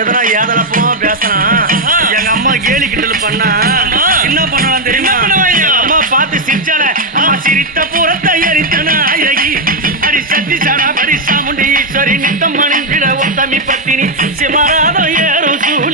எதனா ஏதனப்போ பேசுறான் எங்க அம்மா கேலி கிண்டல் பண்ணா என்ன பண்ணலாம் தெரியுமா? அம்மா பார்த்து சிரிச்சால அம்மா சிரித்த பூரத்தை எரித்தனா அழகி. அடி சத்தி சாரா படி சாமுண்டி ஈஸ்வரி நித்தம் மணி விட ஒத்தமி பத்தினி சிமராதம் ஏறும் சூடி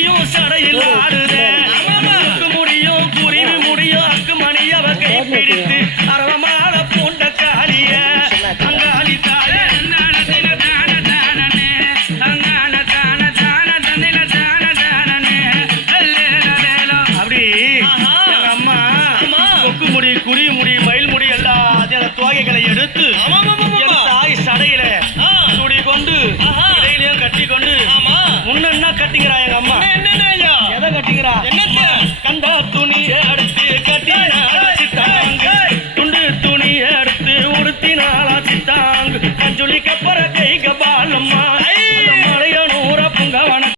முடியும் சடையில் ஆடுதே. அக்கு முடியும் குருவி முடியும். அக்கு மணி அவ கை பிடித்து அரவமான பூண்ட காளிய. அங்காளி தாயே. கொக்கு முடி மயில் முடி எல்லாத்தையும் துவகைகளை எடுத்து. தாய் சடையில. சுடி கொண்டு கட்டி கொண்டு முன்னா கட்டிங்கிறா எங்க अंजलि के पर गई गबाल मा